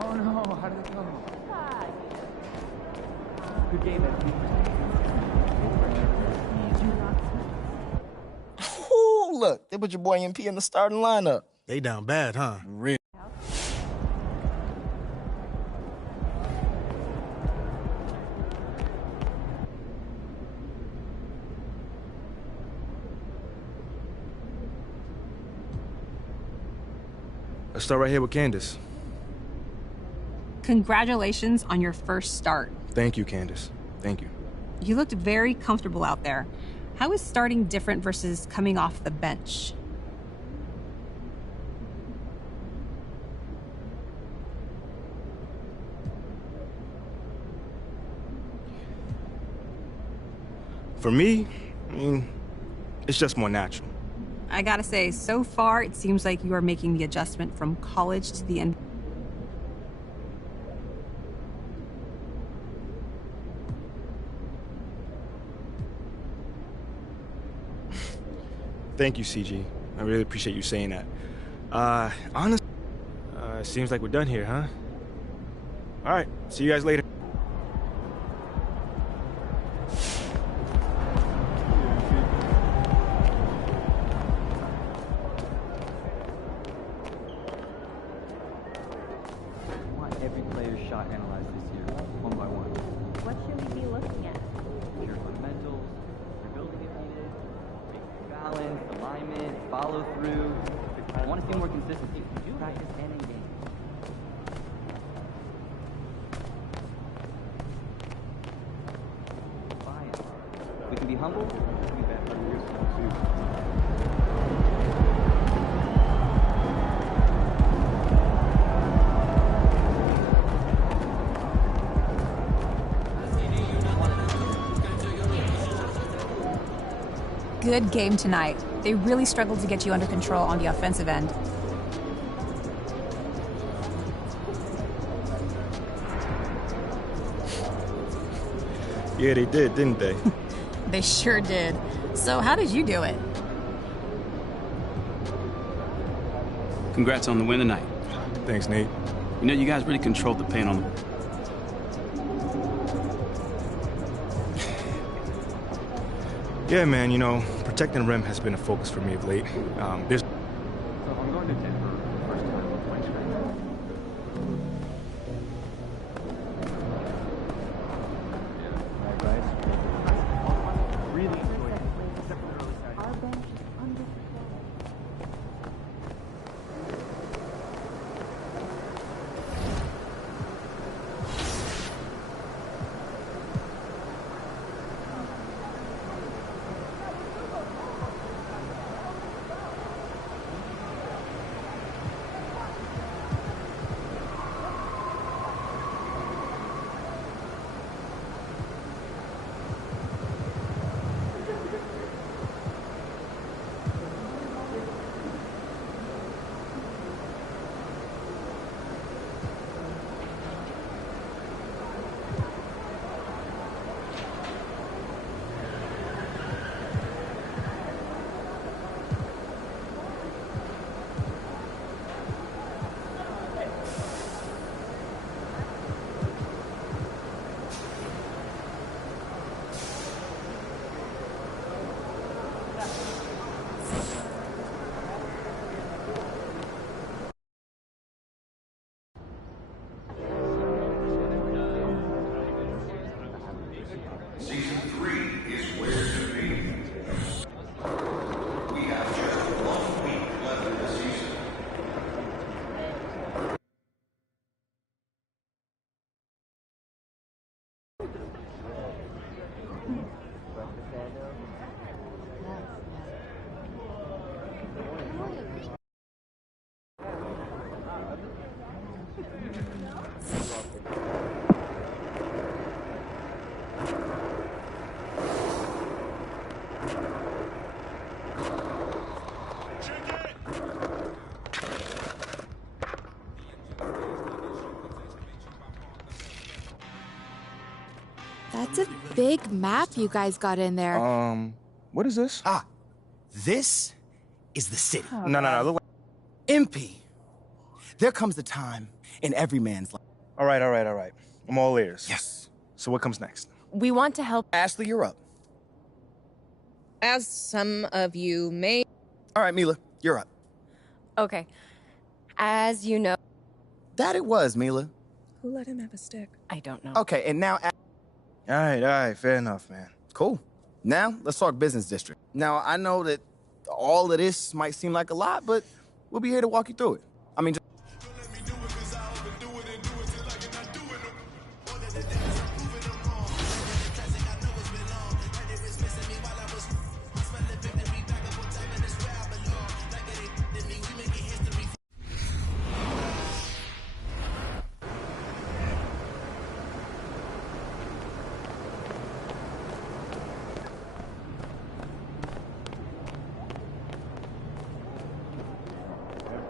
Oh no, how did it go? Good game, Ooh, look, they put your boy MP in the starting lineup. They down bad, huh? Real. Let's start right here with Candace. Congratulations on your first start. Thank you, Candace. Thank you. You looked very comfortable out there. How is starting different versus coming off the bench? For me, I mean, it's just more natural. I gotta say, so far, it seems like you are making the adjustment from college to the end. Thank you, CG. I really appreciate you saying that. Honestly, seems like we're done here, huh? All right, see you guys later. I want every player's shot analyzed this year, one by one. What should we be looking at? Your fundamentals, rebuilding if needed, balance, alignment, follow through. I want to see more consistency. Practice and in game. Buy-in. We can be humble, we can be better. Good game tonight. They really struggled to get you under control on the offensive end. Yeah, they did, didn't they? They sure did. So how did you do it? Congrats on the win tonight. Thanks, Nate. You know, you guys really controlled the paint on the... Yeah, man, you know, protecting the rim has been a focus for me of late. There's... So I'm going to Denver for the first time in 20 straight. Right, guys. Really enjoyed it, except for the early side. Our bench is underperforming. That's a big map you guys got in there. What is this? Ah, this is the city. No. Look. MP. There comes the time in every man's life. All right. I'm all ears. Yes. So what comes next? We want to help. Ashley, you're up. As some of you may... All right, Mila, you're up. Okay. As you know. That it was, Mila. Who let him have a stick? I don't know. Okay, and now... All right. Fair enough, man. Cool. Now, let's talk business district. Now, I know that all of this might seem like a lot, but we'll be here to walk you through it. I mean,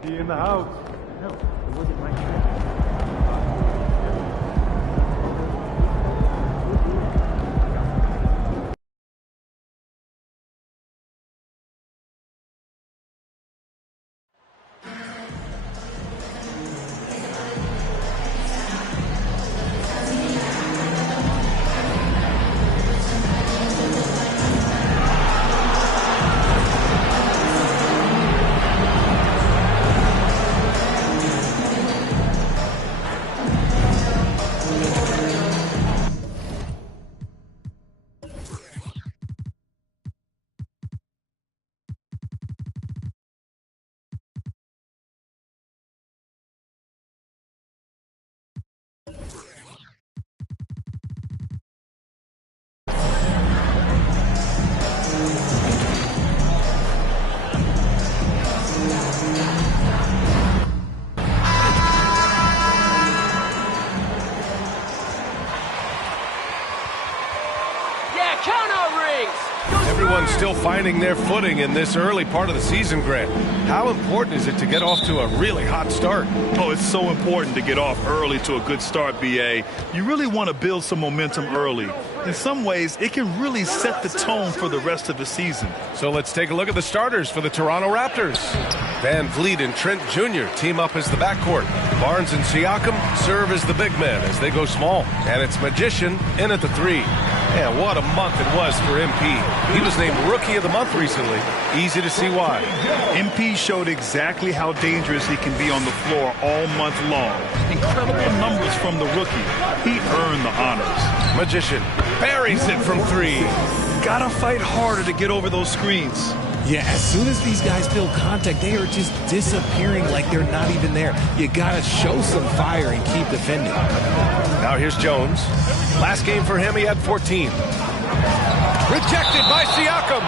in the house. No, it wasn't my track. Everyone's still finding their footing in this early part of the season, Grant. How important is it to get off to a really hot start? Oh, it's so important to get off early to a good start, B.A. You really want to build some momentum early. In some ways, it can really set the tone for the rest of the season. So let's take a look at the starters for the Toronto Raptors. Van Vliet and Trent Jr. team up as the backcourt. Barnes and Siakam serve as the big men as they go small. And it's Magician in at the 3. Yeah, what a month it was for MP. He was named Rookie of the Month recently. Easy to see why. MP showed exactly how dangerous he can be on the floor all month long. Incredible numbers from the rookie. He earned the honors. Magician buries it from 3. Gotta fight harder to get over those screens. Yeah, as soon as these guys feel contact, they are just disappearing like they're not even there. You gotta show some fire and keep defending. Now here's Jones. Last game for him, he had 14. Rejected by Siakam.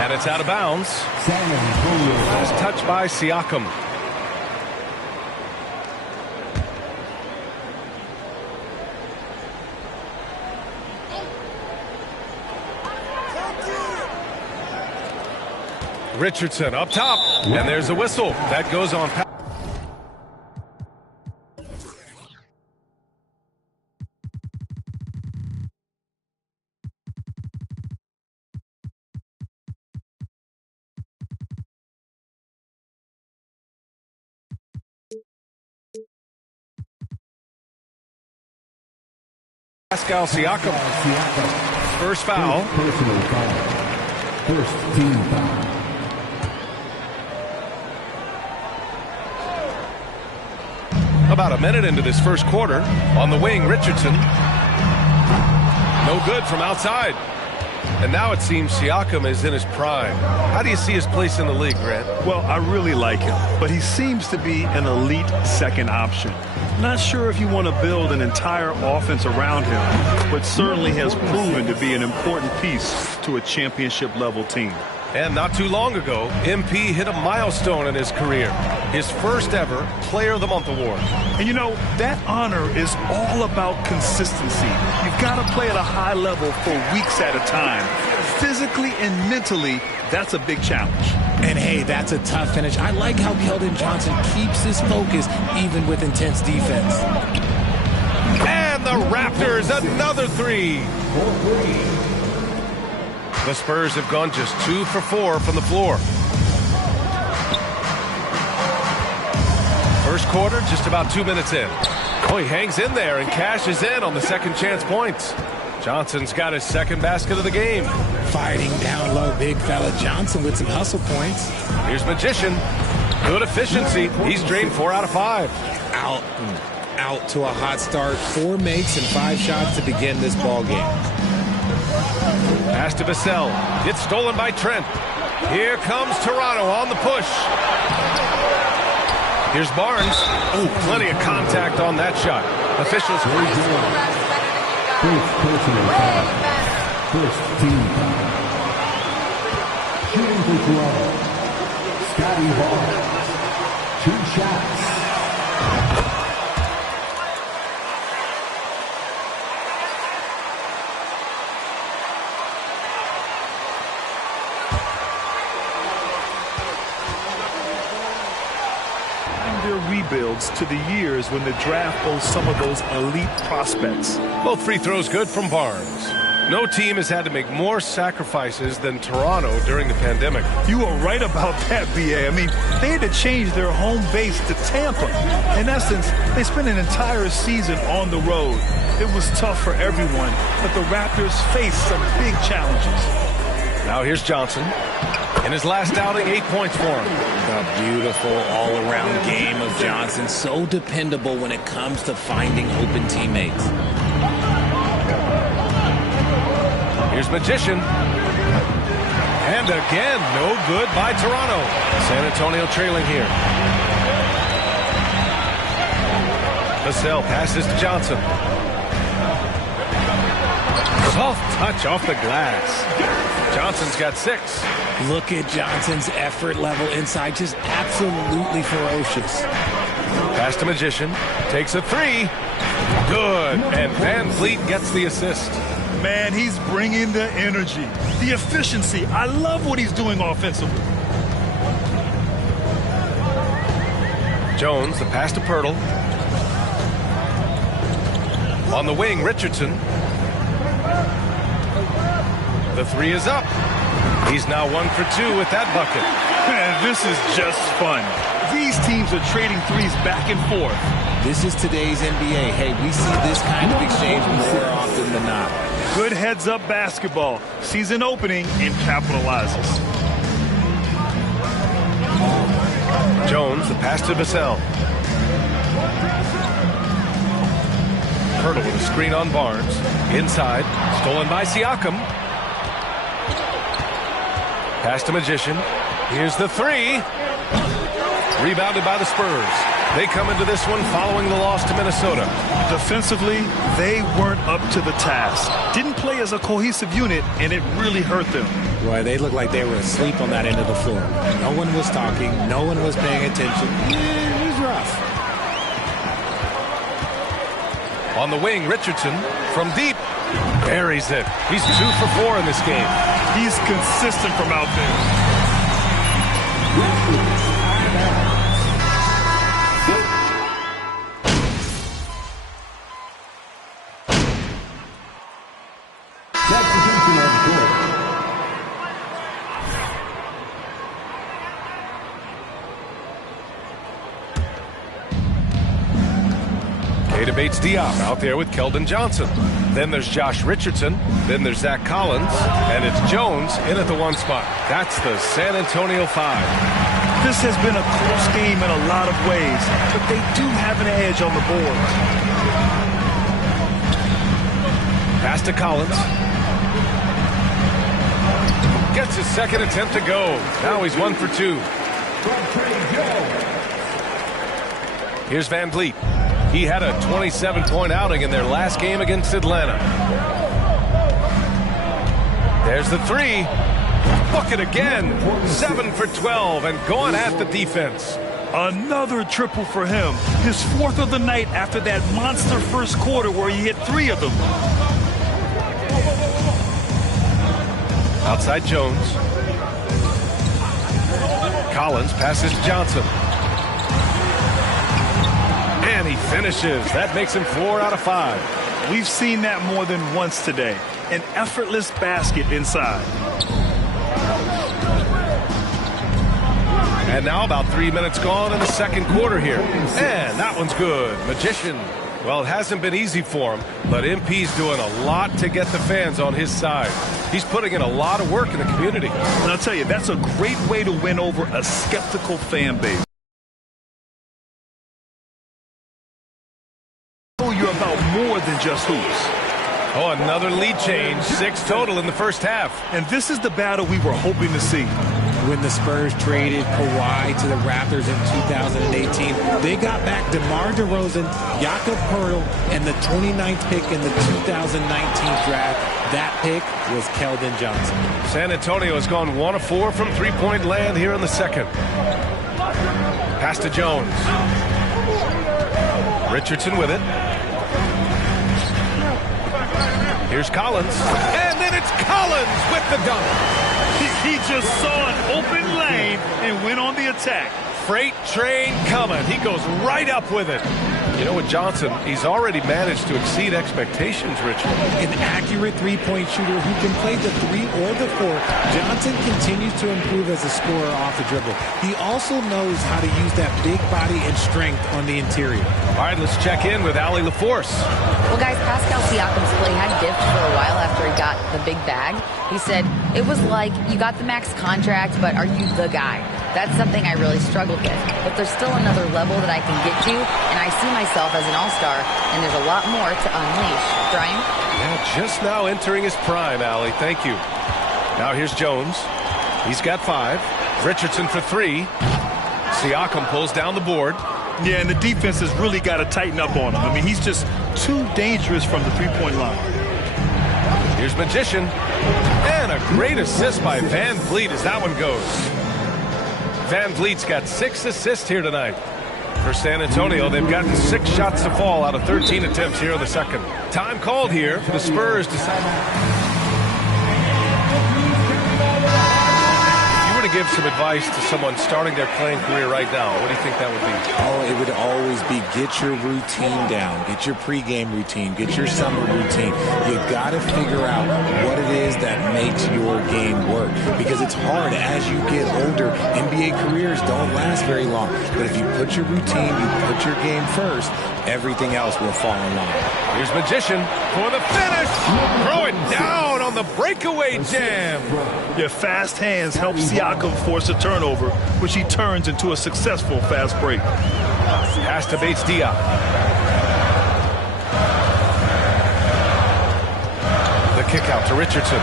And it's out of bounds. Last touch by Siakam. Richardson up top, and there's a whistle. That goes on. Pascal Siakam. First foul. First team foul. About a minute into this first quarter, on the wing, Richardson. No good from outside. And now it seems Siakam is in his prime. How do you see his place in the league, Grant? Well, I really like him, but he seems to be an elite second option. Not sure if you want to build an entire offense around him, but certainly has proven to be an important piece to a championship-level team. And not too long ago, MP hit a milestone in his career. His first ever Player of the Month award. And you know, that honor is all about consistency. You've got to play at a high level for weeks at a time. Physically and mentally, that's a big challenge. And hey, that's a tough finish. I like how Keldon Johnson keeps his focus even with intense defense. And the Raptors, another three. The Spurs have gone just 2 for 4 from the floor. First quarter, just about 2 minutes in. Oh, he hangs in there and cashes in on the second chance points. Johnson's got his second basket of the game. Fighting down low, big fella Johnson with some hustle points. Here's Magician. Good efficiency. He's drained 4 out of 5. Out to a hot start. 4 makes and 5 shots to begin this ball game. Pass to Vassell. It's stolen by Trent. Here comes Toronto on the push. Here's Barnes. Oh, plenty of contact on that shot. Officials. First personal foul. First team foul. Shooting for Toronto. Scotty Barnes. 2 shots. Their rebuilds to the years when the draft owes some of those elite prospects. Both free throws good from Barnes. No team has had to make more sacrifices than Toronto during the pandemic. You are right about that, B.A. I mean, they had to change their home base to Tampa. In essence, they spent an entire season on the road. It was tough for everyone, but the Raptors faced some big challenges. Now here's Johnson. In his last outing, 8 points for him. The beautiful all-around game of Johnson. So dependable when it comes to finding open teammates. Here's Magician. And again, no good by Toronto. San Antonio trailing here. Vassell passes to Johnson. Soft touch off the glass. Johnson's got 6. Look at Johnson's effort level inside, just absolutely ferocious. Pass to Magician, takes a 3. Good, and Van Vliet gets the assist. Man, he's bringing the energy, the efficiency. I love what he's doing offensively. Jones, the pass to Pirtle. On the wing, Richardson. The 3 is up. He's now 1 for 2 with that bucket. Man, this is just fun. These teams are trading threes back and forth. This is today's NBA. Hey, we see this kind of exchange more often than not. Good heads-up basketball. Season opening and capitalizes. Jones, the pass to Vassell. Pirtle with a screen on Barnes. Inside, stolen by Siakam. Pass to Magician. Here's the 3. Rebounded by the Spurs. They come into this one following the loss to Minnesota. Defensively, they weren't up to the task. Didn't play as a cohesive unit, and it really hurt them. Boy, they looked like they were asleep on that end of the floor. No one was talking. No one was paying attention. It was rough. On the wing, Richardson from deep. Buries it. He's 2 for 4 in this game. He's consistent from out there. Substitution on court. Keita Bates-Diop out there with Keldon Johnson. Then there's Josh Richardson. Then there's Zach Collins. And it's Jones in at the 1 spot. That's the San Antonio 5. This has been a close game in a lot of ways, but they do have an edge on the board. Pass to Collins. Gets his second attempt to go. Now he's 1 for 2. Here's Van Vliet. He had a 27-point outing in their last game against Atlanta. There's the 3. Bucket again. 7 for 12 and going at the defense. Another triple for him. His 4th of the night after that monster first quarter where he hit 3 of them. Outside Jones. Collins passes to Johnson. And he finishes. That makes him 4 out of 5. We've seen that more than once today. An effortless basket inside. And now about 3 minutes gone in the second quarter here. And that one's good. Magician. Well, it hasn't been easy for him, but MP's doing a lot to get the fans on his side. He's putting in a lot of work in the community. And I'll tell you, that's a great way to win over a skeptical fan base. You're about more than just hoops. Oh, another lead change. 6 total in the first half. And this is the battle we were hoping to see. When the Spurs traded Kawhi to the Raptors in 2018, they got back DeMar DeRozan, Jakob Poeltl, and the 29th pick in the 2019 draft. That pick was Keldon Johnson. San Antonio has gone 1 of 4 from three-point land here in the second. Pass to Jones. Richardson with it. Here's Collins. And then it's Collins with the dunk. He just saw an open lane and went on the attack. Freight train coming. He goes right up with it. You know, with Johnson, he's already managed to exceed expectations, Richard. An accurate three-point shooter who can play the 3 or the 4, Johnson continues to improve as a scorer off the dribble. He also knows how to use that big body and strength on the interior. All right, let's check in with Allie LaForce. Well, guys, Pascal Siakam's play had dipped for a while after he got the big bag. He said, it was like, you got the max contract, but are you the guy? That's something I really struggled with. But there's still another level that I can get to, and I see myself as an all-star, and there's a lot more to unleash. Brian? Yeah, just now entering his prime, Allie. Thank you. Now here's Jones. He's got 5. Richardson for 3. Siakam pulls down the board. Yeah, and the defense has really got to tighten up on him. I mean, he's just too dangerous from the three-point line. Here's Magician. And a great assist by Van Vliet as that one goes. Van Vliet's got 6 assists here tonight. For San Antonio, they've gotten 6 shots to fall out of 13 attempts here in the second. Time called here for the Spurs to... To give some advice to someone starting their playing career right now, what do you think that would be? Oh, it would always be get your routine down, get your pregame routine, get your summer routine. You got to figure out what it is that makes your game work, because it's hard as you get older. NBA careers don't last very long, but if you put your routine, you put your game first, everything else will fall in line. Here's Magician for the finish. Throw it down on the breakaway jam. Your fast hands help Siakam force a turnover, which he turns into a successful fast break. Pass to Bates Diop. The kick out to Richardson.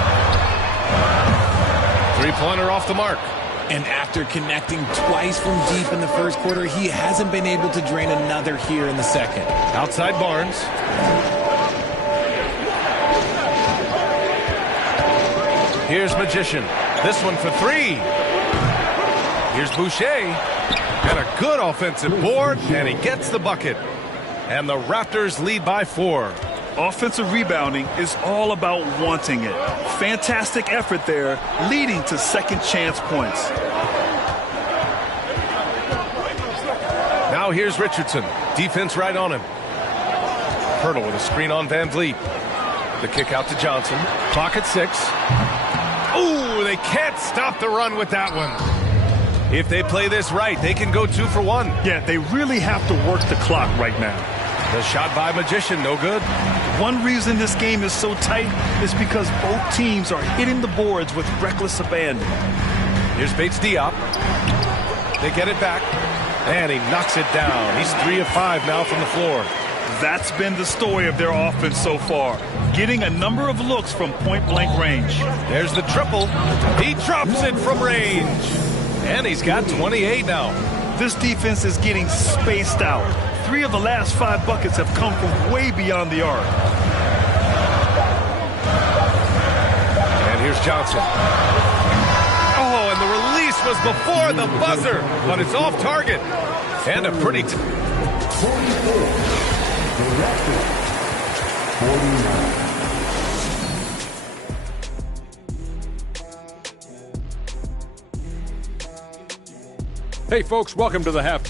3-pointer off the mark. And after connecting twice from deep in the first quarter, he hasn't been able to drain another here in the second. Outside Barnes. Here's Magician. This one for 3. Here's Boucher. And a good offensive board, and he gets the bucket. And the Raptors lead by 4. Offensive rebounding is all about wanting it. Fantastic effort there, leading to second chance points. Now here's Richardson. Defense right on him. Poeltl with a screen on Van Vliet. The kick out to Johnson. Clock at 6. Ooh, they can't stop the run with that one. If they play this right, they can go 2 for 1. Yeah, they really have to work the clock right now. The shot by Magician, no good. One reason this game is so tight is because both teams are hitting the boards with reckless abandon. Here's Bates Diop. They get it back, and he knocks it down. He's 3 of 5 now from the floor. That's been the story of their offense so far, getting a number of looks from point-blank range. There's the triple. He drops it from range. And he's got 28 now. This defense is getting spaced out. 3 of the last 5 buckets have come from way beyond the arc. And here's Johnson. Oh, and the release was before the buzzer, but it's off target. And a pretty... 44. The Raptors. 49. Hey folks, welcome to the half.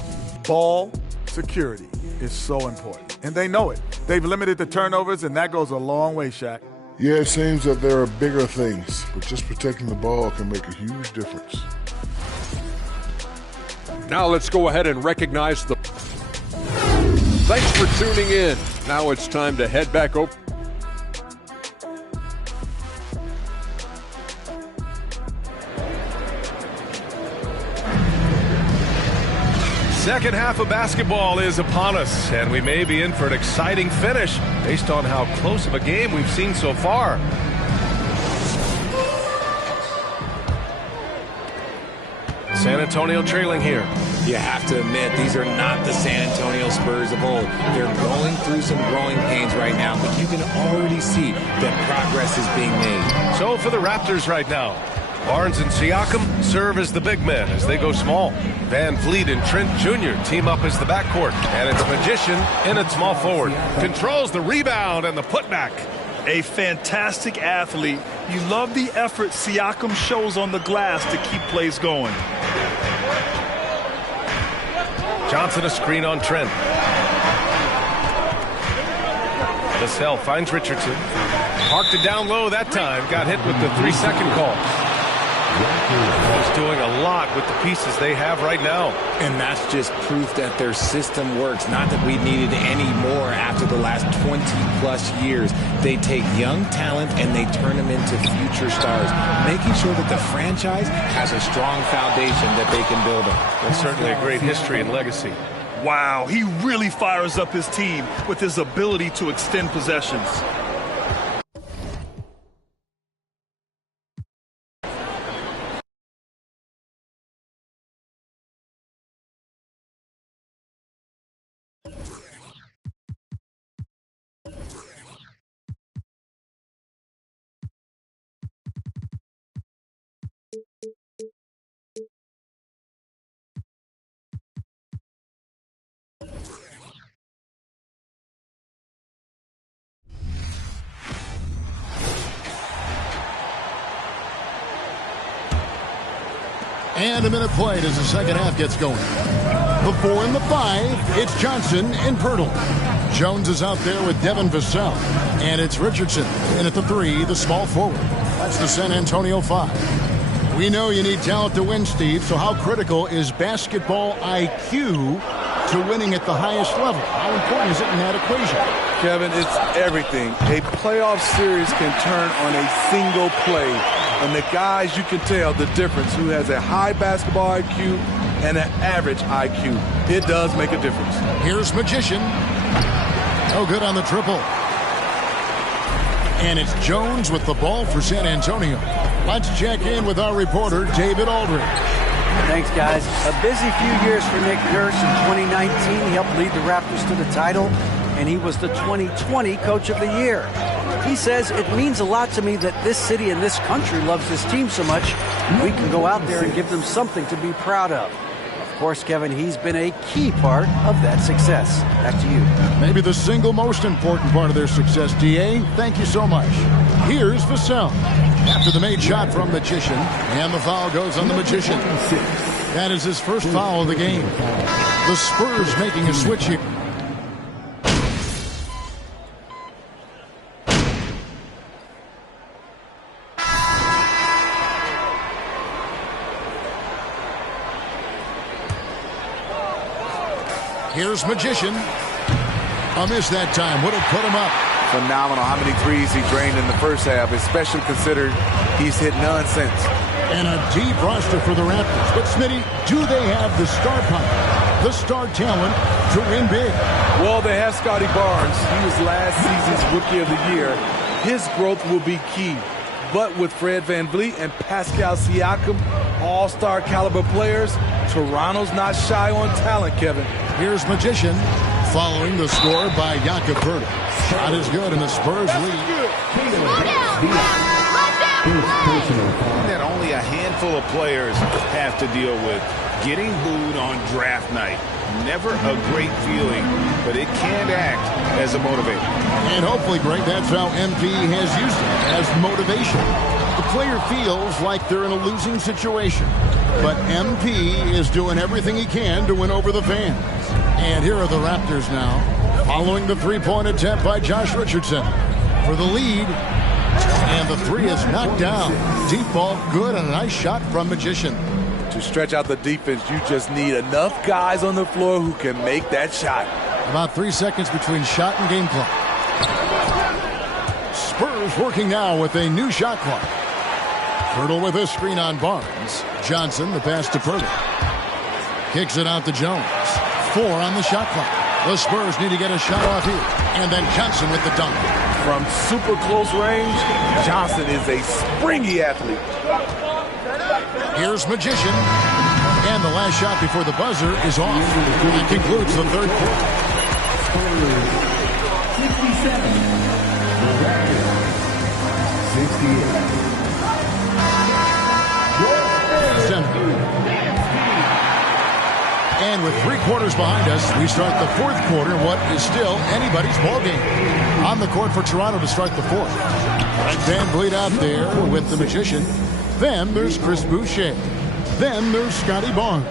Ball security is so important. and they know it. They've limited the turnovers, and that goes a long way, Shaq. Yeah, it seems that there are bigger things, but just protecting the ball can make a huge difference. Now let's go ahead and recognize the... Thanks for tuning in. Now it's time to head back over. Second half of basketball is upon us, and we may be in for an exciting finish based on how close of a game we've seen so far. San Antonio trailing here. You have to admit, these are not the San Antonio Spurs of old. They're going through some growing pains right now, but you can already see that progress is being made. So for the Raptors right now, Barnes and Siakam serve as the big men as they go small. Van Vliet and Trent Jr. team up as the backcourt. And it's Magician in at small forward. Controls the rebound and the putback. A fantastic athlete. You love the effort Siakam shows on the glass to keep plays going. Johnson a screen on Trent. Vassell finds Richardson. Parked it down low that time. Got hit with the 3-second call. He's doing a lot with the pieces they have right now. And that's just proof that their system works. Not that we needed any more after the last 20-plus years. They take young talent and they turn them into future stars, making sure that the franchise has a strong foundation that they can build on. That's certainly a great history and legacy. Wow, he really fires up his team with his ability to extend possessions. And a minute played as the second half gets going. The 4 and the 5, it's Johnson and Pirtle. Jones is out there with Devin Vassell. And it's Richardson. And at the 3, the small forward. That's the San Antonio 5. We know you need talent to win, Steve, so how critical is basketball IQ to winning at the highest level? How important is it in that equation? Kevin, it's everything. A playoff series can turn on a single play. And the guys, you can tell the difference who has a high basketball IQ and an average IQ. It does make a difference. Here's Magician. No good on the triple. And it's Jones with the ball for San Antonio. Let's check in with our reporter, David Aldridge. Thanks, guys. A busy few years for Nick Nurse. In 2019, he helped lead the Raptors to the title, and he was the 2020 Coach of the Year. He says, it means a lot to me that this city and this country loves this team so much, we can go out there and give them something to be proud of. Of course, Kevin, he's been a key part of that success. Back to you. Maybe the single most important part of their success, D.A. Thank you so much. Here's Vassell. After the made shot from Magician, and the foul goes on the Magician. That is his first foul of the game. The Spurs making a switch here. Here's Magician. A miss that time. Would have put him up. Phenomenal how many threes he drained in the first half, especially considered he's hit none since. And a deep roster for the Raptors. But, Smitty, do they have the star power, the star talent to win big? Well, they have Scotty Barnes. He was last season's Rookie of the Year. His growth will be key. But with Fred VanVleet and Pascal Siakam, all-star caliber players, Toronto's not shy on talent, Kevin. Here's Magician, following the score by Jakob Poeltl. Shot is good, and the Spurs lead. That only a handful of players have to deal with. Getting booed on draft night. Never a great feeling, but it can act as a motivator. And hopefully, Greg, that's how MP has used it, as motivation. The player feels like they're in a losing situation, but MP is doing everything he can to win over the fans. And here are the Raptors now, Following the three-point attempt by Josh Richardson for the lead. And the three is knocked down. Deep ball, good, and a nice shot from Magician. To stretch out the defense, you just need enough guys on the floor who can make that shot. About 3 seconds between shot and game clock. Spurs working now with a new shot clock. Pirtle with a screen on Barnes. Johnson, the pass to Pirtle. Kicks it out to Jones. 4 on the shot clock. The Spurs need to get a shot off here. And then Johnson with the dunk. From super close range, Johnson is a springy athlete. Here's Magician. And the last shot before the buzzer is off. That concludes the third quarter. 67. The Raptors, 68. And with 3 quarters behind us, we start the fourth quarter, what is still anybody's ball game. On the court for Toronto to start the fourth. Van Vliet out there with the Magician. Then there's Chris Boucher. Then there's Scotty Barnes.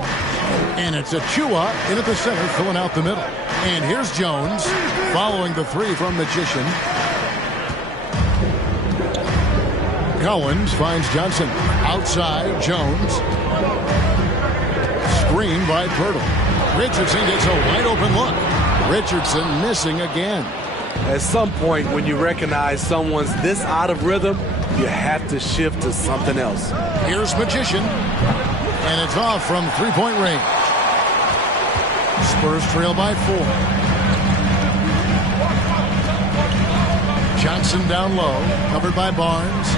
And it's Achua in at the center, filling out the middle. And here's Jones following the 3 from Magician. Cowens finds Johnson. Outside, Jones. Screen by Pirtle. Richardson gets a wide open look. Richardson missing again. At some point, when you recognize someone's this out of rhythm, you have to shift to something else. Here's Magician. And it's off from three-point range. Spurs trail by 4. Johnson down low, covered by Barnes.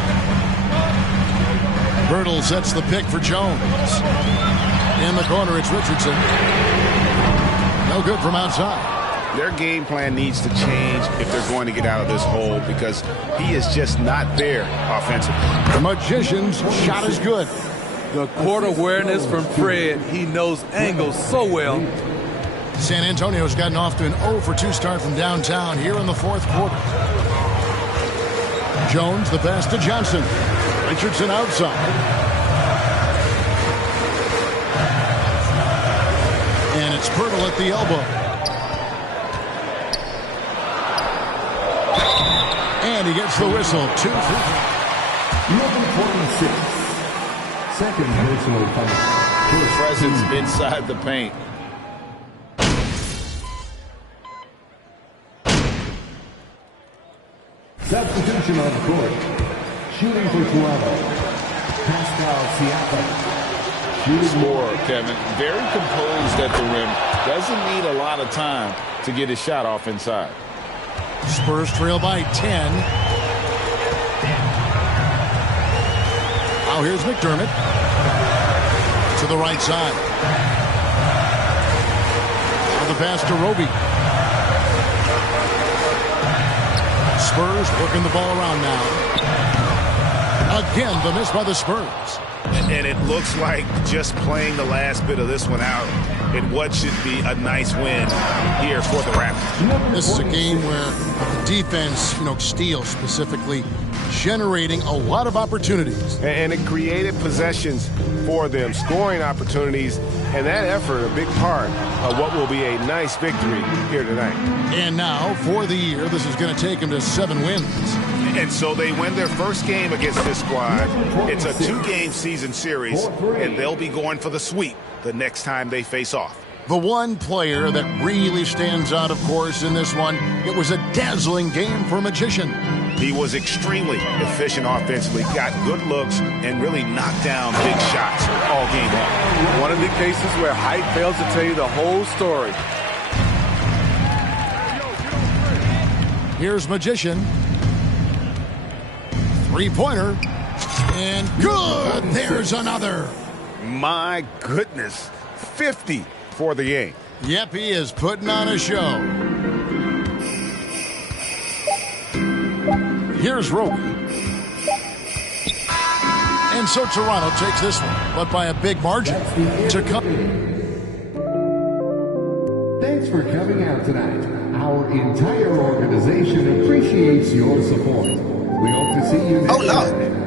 Pirtle sets the pick for Jones. In the corner, it's Richardson. No good from outside. Their game plan needs to change if they're going to get out of this hole because he is just not there offensively. The Magician's shot is good. The court awareness from Fred. He knows angles so well. San Antonio's gotten off to an 0-for-2 start from downtown here in the fourth quarter. Jones, the pass to Johnson. Richardson outside. And it's Pirtle at the elbow. And he gets the whistle. 2 for 46. Second personal foul. Good presence inside the paint. Substitution on the court. Shooting for Toronto. Pascal Siakam. Scorer, Kevin. Very composed at the rim. Doesn't need a lot of time to get his shot off inside. Spurs trail by 10. Now here's McDermott. To the right side. Now the pass to Roby. Spurs working the ball around now. Again, the miss by the Spurs. And it looks like just playing the last bit of this one out in what should be a nice win here for the Raptors. This is a game where the defense, steals specifically, generating a lot of opportunities. And it created possessions for them, scoring opportunities, and that effort a big part of what will be a nice victory here tonight. And now, for the year, this is going to take them to 7 wins. And so they win their first game against this squad. It's a 2-game season series, and they'll be going for the sweep the next time they face off. The one player that really stands out, of course, in this one, it was a dazzling game for Magician. He was extremely efficient offensively, got good looks, and really knocked down big shots all game long. One of the cases where height fails to tell you the whole story. Here's Magician. 3-pointer. And good! There's another. My goodness. 50 for the game. Yep, he is putting on a show. Here's Roby. And so Toronto takes this one, but by a big margin. Thanks for coming out tonight. Our entire organization appreciates your support. We hope to see you next time.